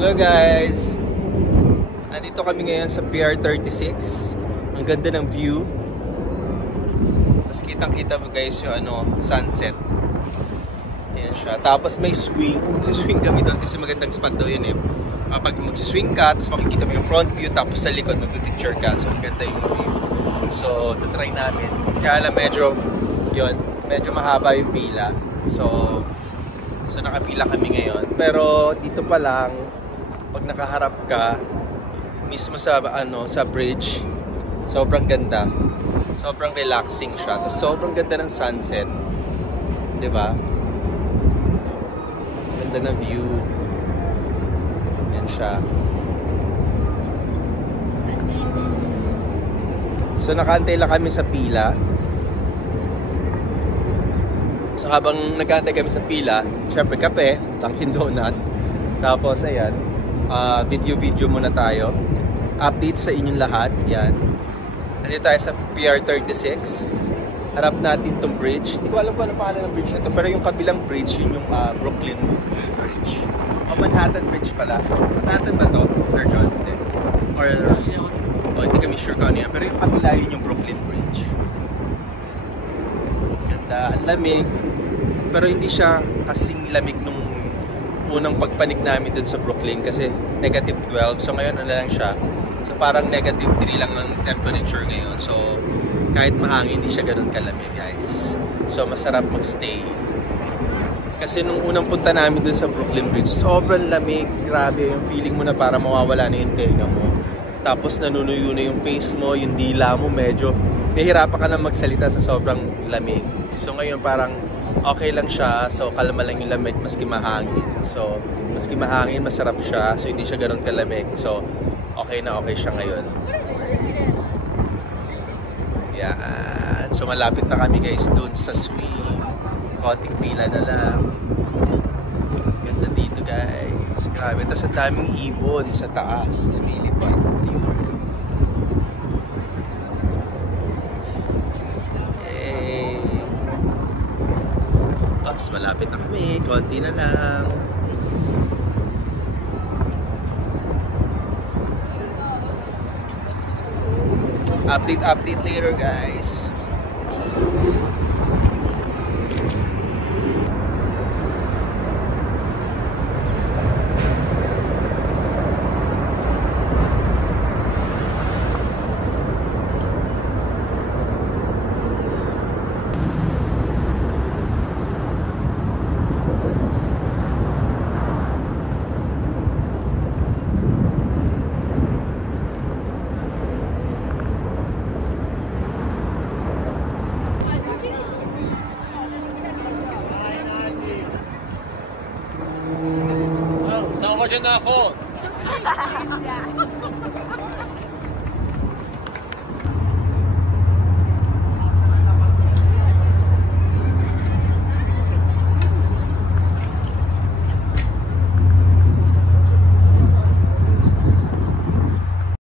Hello guys! Nandito kami ngayon sa Pier 36. Ang ganda ng view. Tapos kitang-kita mo guys yung sunset. Ayan siya. Tapos may swing. Magsiswing kami doon kasi magandang spot daw yun eh. Kapag magsiswing ka, tapos makikita mo yung front view, tapos sa likod mag-picture ka. So maganda yung view. So tatry namin. Kaya alam medyo mahaba yung pila. So nakapila kami ngayon. Pero dito pa lang, pag nakaharap ka mismo sa bridge, sobrang ganda. Sobrang relaxing siya. Tapos sobrang ganda ng sunset. 'Di ba? Ganda ng view. Yan siya. So nakaantay lang kami sa pila. So habang nag-aantay kami sa pila, syempre kape, Dunkin Donut. Tapos ayan, video muna tayo. Update sa inyong lahat, yan. Nandito tayo sa Pier 36. Harap natin tong bridge. Hindi ko alam kung ano pangalan ng bridge na to, pero yung kabilang bridge, yun yung Brooklyn Bridge. O Manhattan Bridge pala. Manhattan ba to? Sir John? Hindi. Or hindi kami sure kung ano yan. Pero yung kabila yun yung Brooklyn Bridge. Ganda, ang lamig. Pero hindi siya kasing lamig nung unang pagpanik namin dun sa Brooklyn kasi -12. So ngayon lang siya. So parang -3 lang ang temperature ngayon. So kahit mahangin, hindi siya ganoon kalamig guys. So masarap magstay. Kasi nung unang punta namin dun sa Brooklyn Bridge, sobrang lamig. Grabe, yung feeling mo na para mawawala na yung tenga mo. Tapos nanunuyo na yung face mo, yung dila mo, medyo nahihirapan ka na magsalita sa sobrang lamig. So ngayon parang okay lang siya. So kalma lang yung lamig maski mahangin. So maski mahangin, masarap siya. So hindi siya ganoon kalamig. So okay na okay siya ngayon. Yan. So malapit na kami guys dun sa swing. Konting pila na lang. Ganda dito guys. Grabe. Tapos ang daming ibon sa taas. Lumilipad. Hey. Oops, malapit na kami. Konti na lang. Update later guys. Saan ko dyan na ako?